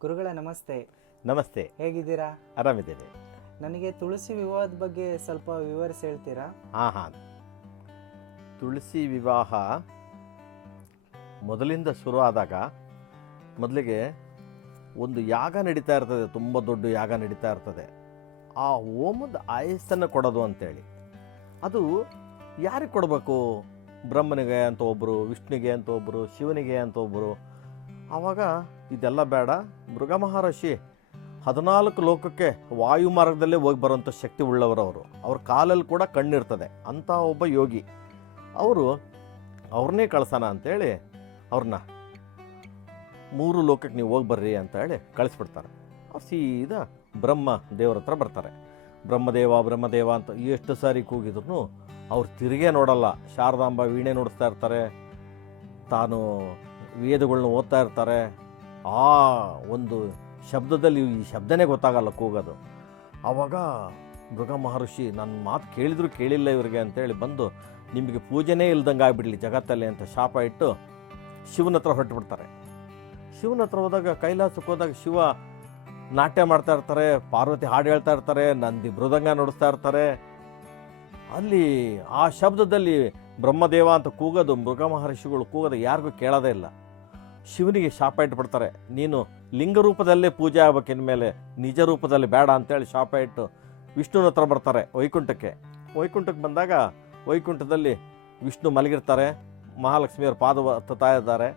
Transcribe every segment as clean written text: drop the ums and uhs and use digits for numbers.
ಗುರುಗಳೇ ನಮಸ್ತೆ. ನಮಸ್ತೆ. ಹೇಗಿದ್ದೀರಾ? ಆರಾಮಿದ್ದೇನೆ. ನನಗೆ ತುಳಸಿ ವಿವಾಹದ ಬಗ್ಗೆ ಸ್ವಲ್ಪ ವಿವರಿಸಿ ಹೇಳ್ತೀರಾ? ಹಾಂ, ತುಳಸಿ ವಿವಾಹ ಮೊದಲಿಂದ ಶುರು ಆದಾಗ ಮೊದಲಿಗೆ ಒಂದು ಯಾಗ ನಡೀತಾ ಇರ್ತದೆ, ತುಂಬ ದೊಡ್ಡ ಯಾಗ ನಡೀತಾ ಇರ್ತದೆ. ಆ ಹೋಮದ ಆಯಸ್ಸನ್ನು ಕೊಡೋದು ಅಂತೇಳಿ, ಅದು ಯಾರಿಗೆ ಕೊಡಬೇಕು? ಬ್ರಹ್ಮನಿಗೆ ಅಂತ ಒಬ್ಬರು, ವಿಷ್ಣುವಿಗೆ ಅಂತ ಒಬ್ಬರು, ಶಿವನಿಗೆ ಅಂತ ಒಬ್ಬರು. ಆವಾಗ ಇದೆಲ್ಲ ಬೇಡ, ಮೃಗ ಮಹರ್ಷಿ 14 ಲೋಕಕ್ಕೆ ವಾಯು ಮಾರ್ಗದಲ್ಲೇ ಹೋಗಿ ಬರೋಂಥ ಶಕ್ತಿ ಉಳ್ಳವರವರು. ಅವ್ರ ಕಾಲಲ್ಲಿ ಕೂಡ ಕಣ್ಣಿರ್ತದೆ ಅಂಥ ಒಬ್ಬ ಯೋಗಿ. ಅವ್ರನ್ನೇ ಕಳ್ಸೋಣ ಅಂತೇಳಿ ಅವ್ರನ್ನ 3 ಲೋಕಕ್ಕೆ ನೀವು ಹೋಗಿ ಬರ್ರಿ ಅಂತ ಹೇಳಿ ಕಳಿಸ್ಬಿಡ್ತಾರೆ. ಅವ್ರು ಸೀದಾ ಬ್ರಹ್ಮ ದೇವರ ಹತ್ರ ಬರ್ತಾರೆ. ಬ್ರಹ್ಮದೇವ ಅಂತ ಎಷ್ಟು ಸಾರಿ ಕೂಗಿದ್ರು ಅವ್ರು ತಿರುಗೇ ನೋಡಲ್ಲ. ಶಾರದಾಂಬ ವೀಣೆ ನುಡಿಸ್ತಾ ಇರ್ತಾರೆ, ತಾನು ವೇದಗಳನ್ನ ಓದ್ತಾ ಇರ್ತಾರೆ. ಆ ಒಂದು ಶಬ್ದದಲ್ಲಿ ಈ ಶಬ್ದನೇ ಗೊತ್ತಾಗಲ್ಲ ಕೂಗೋದು. ಆವಾಗ ಮೃಗ ಮಹರ್ಷಿ ನನ್ನ ಮಾತು ಕೇಳಿದ್ರು ಕೇಳಿಲ್ಲ ಇವ್ರಿಗೆ ಅಂತೇಳಿ ಬಂದು, ನಿಮಗೆ ಪೂಜೆನೇ ಇಲ್ದಂಗೆ ಆಗಿಬಿಡಲಿ ಜಗತ್ತಲ್ಲಿ ಅಂತ ಶಾಪ ಇಟ್ಟು ಶಿವನ ಹತ್ರ ಹೊರಟುಬಿಡ್ತಾರೆ. ಶಿವನ ಹತ್ರ ಹೋದಾಗ, ಕೈಲಾಸಕ್ಕೆ ಹೋದಾಗ ಶಿವ ನಾಟ್ಯ ಮಾಡ್ತಾ ಇರ್ತಾರೆ, ಪಾರ್ವತಿ ಹಾಡು ಹೇಳ್ತಾ ಇರ್ತಾರೆ, ನಂದಿ ಮೃದಂಗ ನುಡಿಸ್ತಾ ಇರ್ತಾರೆ. ಅಲ್ಲಿ ಆ ಶಬ್ದದಲ್ಲಿ ಬ್ರಹ್ಮದೇವ ಅಂತ ಕೂಗೋದು, ಮೃಗ ಮಹರ್ಷಿಗಳು ಕೂಗೋದು ಯಾರಿಗೂ ಕೇಳೋದೇ ಇಲ್ಲ. ಶಿವನಿಗೆ ಶಾಪ ಇಟ್ಬಿಡ್ತಾರೆ, ನೀನು ಲಿಂಗ ರೂಪದಲ್ಲೇ ಪೂಜೆ ಆಗ್ಬೇಕಿನ ಮೇಲೆ ನಿಜ ರೂಪದಲ್ಲಿ ಬೇಡ ಅಂತೇಳಿ ಶಾಪ ಇಟ್ಟು ವಿಷ್ಣುನ ಹತ್ರ ಬರ್ತಾರೆ ವೈಕುಂಠಕ್ಕೆ ಬಂದಾಗ ವೈಕುಂಠದಲ್ಲಿ ವಿಷ್ಣು ಮಲಗಿರ್ತಾರೆ, ಮಹಾಲಕ್ಷ್ಮಿಯವ್ರ ಪಾದ ಹತ್ತುತ್ತಾ ಇದ್ದಾರೆ.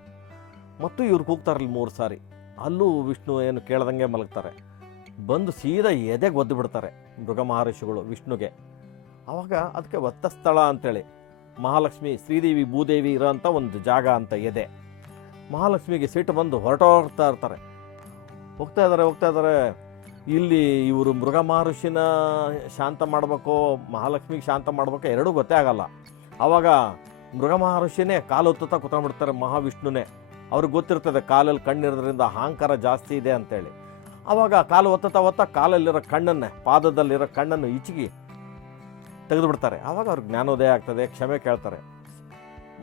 ಮತ್ತು ಇವ್ರು ಕೂಗ್ತಾರಲ್ಲಿ 3 ಸಾರಿ. ಅಲ್ಲೂ ವಿಷ್ಣು ಏನು ಕೇಳ್ದಂಗೆ ಮಲಗ್ತಾರೆ. ಬಂದು ಸೀದಾ ಎದೆಗೆ ಒದ್ದು ಬಿಡ್ತಾರೆ ಮೃಗ ಮಹರ್ಷಿಗಳು ವಿಷ್ಣುಗೆ. ಆವಾಗ ಅದಕ್ಕೆ ಒತ್ತ ಸ್ಥಳ ಅಂತೇಳಿ, ಮಹಾಲಕ್ಷ್ಮಿ ಶ್ರೀದೇವಿ ಭೂದೇವಿ ಇರೋಂಥ ಒಂದು ಜಾಗ ಅಂತ ಎದೆ. ಮಹಾಲಕ್ಷ್ಮಿಗೆ ಸಿಟ್ಟು ಬಂದು ಹೋಗ್ತಾ ಇದ್ದಾರೆ. ಇಲ್ಲಿ ಇವರು ಮೃಗ ಮಹರ್ಷಿನ ಶಾಂತ ಮಾಡಬೇಕು, ಮಹಾಲಕ್ಷ್ಮಿಗೆ ಶಾಂತ ಮಾಡಬೇಕು, ಎರಡೂ ಗೊತ್ತೇ ಆಗಲ್ಲ. ಆವಾಗ ಮೃಗ ಮಹರ್ಷಿನೇ ಕಾಲು ಹೊತ್ತುತ್ತಾ ಕೂತ್ಕೊಂಡ್ಬಿಡ್ತಾರೆ ಮಹಾವಿಷ್ಣುನೇ. ಅವ್ರಿಗೆ ಗೊತ್ತಿರ್ತದೆ ಕಾಲಲ್ಲಿ ಕಣ್ಣಿರೋದ್ರಿಂದ ಅಹಂಕಾರ ಜಾಸ್ತಿ ಇದೆ ಅಂತೇಳಿ. ಆವಾಗ ಕಾಲು ಒತ್ತ ಕಾಲಲ್ಲಿರೋ ಕಣ್ಣನ್ನೇ, ಪಾದದಲ್ಲಿರೋ ಕಣ್ಣನ್ನು ಈಚಿಗೆ ತೆಗೆದುಬಿಡ್ತಾರೆ. ಆವಾಗ ಅವ್ರಿಗೆ ಜ್ಞಾನೋದಯ ಆಗ್ತದೆ, ಕ್ಷಮೆ ಕೇಳ್ತಾರೆ.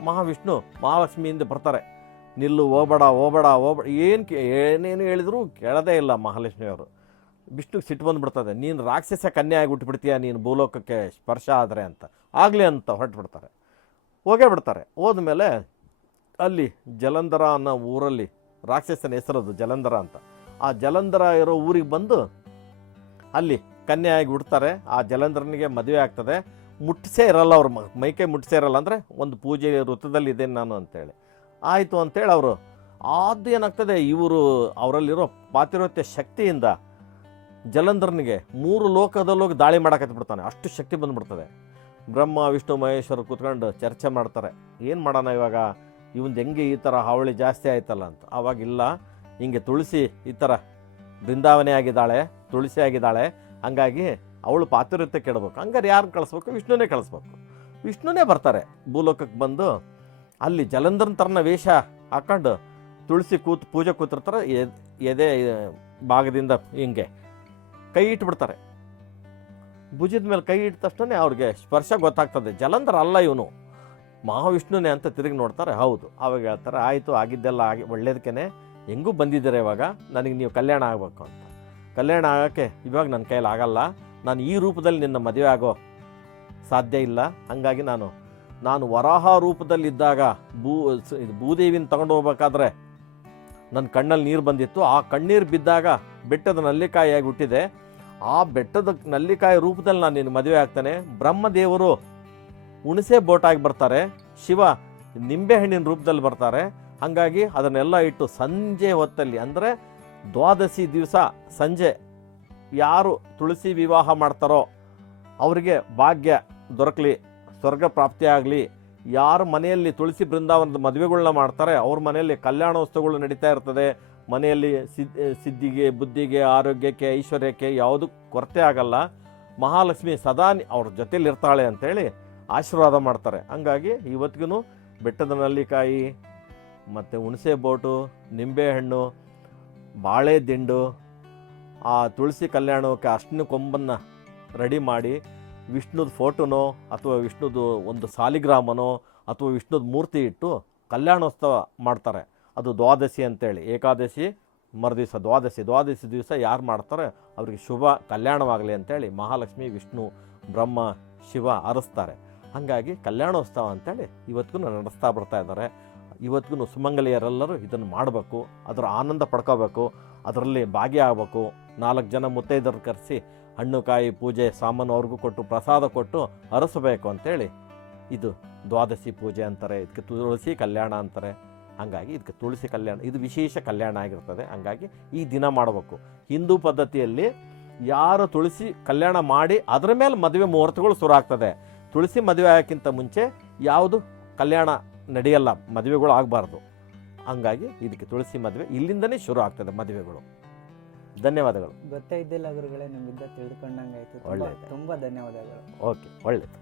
ಮಹಾವಿಷ್ಣು ಮಹಾಲಕ್ಷ್ಮಿಯಿಂದ ಬರ್ತಾರೆ, ನಿಲ್ಲು, ಹೋಗಬೇಡ. ಏನೇನು ಹೇಳಿದ್ರು ಕೇಳೋದೇ ಇಲ್ಲ ಮಹಾಲಕ್ಷ್ಮಿಯವರು. ವಿಷ್ಣುಗೆ ಸಿಟ್ಟು ಬಂದುಬಿಡ್ತದೆ, ನೀನು ರಾಕ್ಷಸ ಕನ್ಯೆ ಆಗಿ ಹುಟ್ಟುಬಿಡ್ತೀಯ ನೀನು ಭೂಲೋಕಕ್ಕೆ ಸ್ಪರ್ಶ ಆದರೆ ಅಂತ. ಆಗಲಿ ಅಂತ ಹೊರಟುಬಿಡ್ತಾರೆ, ಹೋಗೇ ಬಿಡ್ತಾರೆ. ಹೋದ್ಮೇಲೆ ಅಲ್ಲಿ ಜಲಂಧರ ಅನ್ನೋ ಊರಲ್ಲಿ, ರಾಕ್ಷಸನ ಹೆಸರದು ಜಲಂಧರ ಅಂತ, ಆ ಜಲಂಧರ ಇರೋ ಊರಿಗೆ ಬಂದು ಅಲ್ಲಿ ಕನ್ಯೆಯಾಗಿ ಹುಡ್ತಾರೆ. ಆ ಜಲಂಧರನಿಗೆ ಮದುವೆ ಆಗ್ತದೆ. ಮುಟ್ಟಿಸೇ ಇರಲ್ಲ, ಅವ್ರ ಮೈಕೈ ಮುಟ್ಟಿಸೇ ಇರಲ್ಲ. ಅಂದರೆ ಒಂದು ಪೂಜೆ ವೃತ್ತದಲ್ಲಿ ಇದ್ದೇನೆ ನಾನು ಅಂತೇಳಿ. ಆಯಿತು ಅಂತೇಳಿ ಅವರು ಅದು ಏನಾಗ್ತದೆ, ಇವರು ಅವರಲ್ಲಿರೋ ಪಾತಿರೋತ್ಯ ಶಕ್ತಿಯಿಂದ ಜಲಂಧರನಿಗೆ 3 ಲೋಕದಲ್ಲೋಗಿ ದಾಳಿ ಮಾಡಕತ್ಬಿಡ್ತಾನೆ. ಅಷ್ಟು ಶಕ್ತಿ ಬಂದುಬಿಡ್ತದೆ. ಬ್ರಹ್ಮ ವಿಷ್ಣು ಮಹೇಶ್ವರ ಕೂತ್ಕೊಂಡು ಚರ್ಚೆ ಮಾಡ್ತಾರೆ, ಏನು ಮಾಡೋಣ ಇವಾಗ, ಇವಂದು ಹೆಂಗೆ ಈ ಥರ ಹಾವಳಿ ಜಾಸ್ತಿ ಆಯ್ತಲ್ಲ ಅಂತ. ಆವಾಗಿಲ್ಲ, ಹಿಂಗೆ ತುಳಸಿ ಈ ಥರ ಬೃಂದಾವನೆ ಆಗಿದ್ದಾಳೆ, ತುಳಸಿ ಆಗಿದ್ದಾಳೆ, ಹಂಗಾಗಿ ಅವಳು ಪಾತಿರೋತ್ಯ ಕೆಡಬೇಕು. ಹಂಗಾರೆ ಯಾರು ಕಳಿಸ್ಬೇಕು? ವಿಷ್ಣುನೇ ಕಳಿಸ್ಬೇಕು. ವಿಷ್ಣುನೇ ಬರ್ತಾರೆ ಭೂಲೋಕಕ್ಕೆ ಬಂದು ಅಲ್ಲಿ ಜಲಂಧರನ ಥರನ ವೇಷ ಹಾಕೊಂಡು ತುಳಸಿ ಪೂಜೆ ಕೂತಿರ್ತಾರೆ. ಎದೆ ಭಾಗದಿಂದ ಹಿಂಗೆ ಕೈ ಇಟ್ಬಿಡ್ತಾರೆ. ಭುಜದ ಮೇಲೆ ಕೈ ಇಟ್ಟ ತಕ್ಷಣ ಅವ್ರಿಗೆ ಸ್ಪರ್ಶ ಗೊತ್ತಾಗ್ತದೆ, ಜಲಂಧರ ಅಲ್ಲ ಇವನು, ಮಹಾವಿಷ್ಣುನೇ ಅಂತ ತಿರುಗಿ ನೋಡ್ತಾರೆ. ಹೌದು. ಆವಾಗ ಹೇಳ್ತಾರೆ, ಆಯಿತು, ಆಗಿದ್ದೆಲ್ಲ ಒಳ್ಳೇದಕ್ಕೇ, ಹೆಂಗೂ ಬಂದಿದ್ದಾರೆ, ಇವಾಗ ನನಗೆ ನೀವು ಕಲ್ಯಾಣ ಆಗಬೇಕು ಅಂತ. ಕಲ್ಯಾಣ ಆಗೋಕ್ಕೆ ಇವಾಗ ನನ್ನ ಕೈಯಲ್ಲಿ ಆಗಲ್ಲ, ನಾನು ಈ ರೂಪದಲ್ಲಿ ನಿನ್ನ ಮದುವೆ ಆಗೋ ಸಾಧ್ಯ ಇಲ್ಲ. ಹಾಗಾಗಿ ನಾನು ವರಾಹ ರೂಪದಲ್ಲಿದ್ದಾಗ ಭೂದೇವಿನ ತಗೊಂಡು ಹೋಗ್ಬೇಕಾದ್ರೆ ನನ್ನ ಕಣ್ಣಲ್ಲಿ ನೀರು ಬಂದಿತ್ತು. ಆ ಕಣ್ಣೀರು ಬಿದ್ದಾಗ ಬೆಟ್ಟದ ನಲ್ಲಿಕಾಯಿಯಾಗಿ ಹುಟ್ಟಿದೆ. ಆ ಬೆಟ್ಟದ ನಲ್ಲಿಕಾಯಿ ರೂಪದಲ್ಲಿ ನಾನು ನಿನ್ನ ಮದುವೆ ಆಗ್ತಾನೆ. ಬ್ರಹ್ಮದೇವರು ಹುಣಸೆ ಬೋಟಾಗಿ ಬರ್ತಾರೆ, ಶಿವ ನಿಂಬೆಹಣ್ಣಿನ ರೂಪದಲ್ಲಿ ಬರ್ತಾರೆ. ಹಾಗಾಗಿ ಅದನ್ನೆಲ್ಲ ಇಟ್ಟು ಸಂಜೆ ಹೊತ್ತಲ್ಲಿ, ಅಂದರೆ ದ್ವಾದಶಿ ದಿವಸ ಸಂಜೆ ಯಾರು ತುಳಸಿ ವಿವಾಹ ಮಾಡ್ತಾರೋ ಅವರಿಗೆ ಭಾಗ್ಯ ದೊರಕಲಿ, ಸ್ವರ್ಗ ಪ್ರಾಪ್ತಿಯಾಗಲಿ. ಯಾರು ಮನೆಯಲ್ಲಿ ತುಳಸಿ ಬೃಂದಾವನದ ಮದುವೆಗಳನ್ನ ಮಾಡ್ತಾರೆ ಅವ್ರ ಮನೆಯಲ್ಲಿ ಕಲ್ಯಾಣೋತ್ಸವಗಳು ನಡೀತಾ ಇರ್ತದೆ. ಮನೆಯಲ್ಲಿ ಸಿದ್ಧಿಗೆ, ಬುದ್ಧಿಗೆ, ಆರೋಗ್ಯಕ್ಕೆ, ಐಶ್ವರ್ಯಕ್ಕೆ ಯಾವುದೂ ಕೊರತೆ ಆಗಲ್ಲ. ಮಹಾಲಕ್ಷ್ಮಿ ಸದಾ ಅವ್ರ ಜೊತೆಲಿ ಇರ್ತಾಳೆ ಅಂಥೇಳಿ ಆಶೀರ್ವಾದ ಮಾಡ್ತಾರೆ. ಹಂಗಾಗಿ ಇವತ್ತಿಗೂ ಬೆಟ್ಟದ ನಲ್ಲಿಕಾಯಿ ಮತ್ತು ಹುಣಸೆ ಬೋಟು, ನಿಂಬೆಹಣ್ಣು, ಬಾಳೆ ದಿಂಡು, ಆ ತುಳಸಿ ಕಲ್ಯಾಣಕ್ಕೆ ಅರ್ಶಿನ ಕೊಂಬನ್ನು ರೆಡಿ ಮಾಡಿ ವಿಷ್ಣುದ ಫೋಟೋನೋ ಅಥವಾ ವಿಷ್ಣುದು ಒಂದು ಸಾಲಿಗ್ರಾಮನೋ ಅಥವಾ ವಿಷ್ಣುದ ಮೂರ್ತಿ ಇಟ್ಟು ಕಲ್ಯಾಣೋತ್ಸವ ಮಾಡ್ತಾರೆ. ಅದು ದ್ವಾದಶಿ ಅಂತೇಳಿ, ಏಕಾದಶಿ ಮರುದಿವಸ ದ್ವಾದಶಿ ದಿವಸ ಯಾರು ಮಾಡ್ತಾರೆ ಅವರಿಗೆ ಶುಭ ಕಲ್ಯಾಣವಾಗಲಿ ಅಂತೇಳಿ ಮಹಾಲಕ್ಷ್ಮಿ, ವಿಷ್ಣು, ಬ್ರಹ್ಮ, ಶಿವ ಹರಸ್ತಾರೆ. ಹಾಗಾಗಿ ಕಲ್ಯಾಣೋತ್ಸವ ಅಂತೇಳಿ ಇವತ್ತಿಗೂ ನಡೆಸ್ತಾ ಬರ್ತಾ ಇದ್ದಾರೆ. ಇವತ್ತಿಗೂ ಸುಮಂಗಲಿಯರೆಲ್ಲರೂ ಇದನ್ನು ಮಾಡಬೇಕು, ಅದರ ಆನಂದ ಪಡ್ಕೋಬೇಕು, ಅದರಲ್ಲಿ ಭಾಗಿಯಾಗಬೇಕು. 4 ಜನ ಮುತ್ತೈದರು ಕರೆಸಿ ಹಣ್ಣು ಕಾಯಿ ಪೂಜೆ ಸಾಮಾನು ಅವ್ರಿಗೂ ಕೊಟ್ಟು ಪ್ರಸಾದ ಕೊಟ್ಟು ಹರಸಬೇಕು ಅಂತೇಳಿ ಇದು ದ್ವಾದಶಿ ಪೂಜೆ ಅಂತಾರೆ. ಇದಕ್ಕೆ ತುಳಸಿ ಕಲ್ಯಾಣ ಅಂತಾರೆ. ಹಾಗಾಗಿ ಇದಕ್ಕೆ ತುಳಸಿ ಕಲ್ಯಾಣ ಇದು ವಿಶೇಷ ಕಲ್ಯಾಣ ಆಗಿರ್ತದೆ. ಹಾಗಾಗಿ ಈ ದಿನ ಮಾಡಬೇಕು. ಹಿಂದೂ ಪದ್ಧತಿಯಲ್ಲಿ ಯಾರು ತುಳಸಿ ಕಲ್ಯಾಣ ಮಾಡಿ ಅದರ ಮೇಲೆ ಮದುವೆ ಮುಹೂರ್ತಗಳು ಶುರು ಆಗ್ತದೆ. ತುಳಸಿ ಮದುವೆ ಆಗೋಕ್ಕಿಂತ ಮುಂಚೆ ಯಾವುದು ಕಲ್ಯಾಣ ನಡೆಯಲ್ಲ, ಮದುವೆಗಳು ಆಗಬಾರ್ದು. ಹಂಗಾಗಿ ಇದಕ್ಕೆ ತುಳಸಿ ಮದುವೆ ಇಲ್ಲಿಂದನೇ ಶುರು ಆಗ್ತದೆ ಮದುವೆಗಳು. ಧನ್ಯವಾದಗಳು. ಗೊತ್ತೇ ಇದ್ದಿಲ್ಲ ಗುರುಗಳೇ, ನಿಮ್ಮಿಂದ ತಿಳ್ಕೊಂಡಂಗಾಯ್ತು. ಒಳ್ಳೆಯದು. ತುಂಬ ಧನ್ಯವಾದಗಳು. ಓಕೆ, ಒಳ್ಳೆಯದು.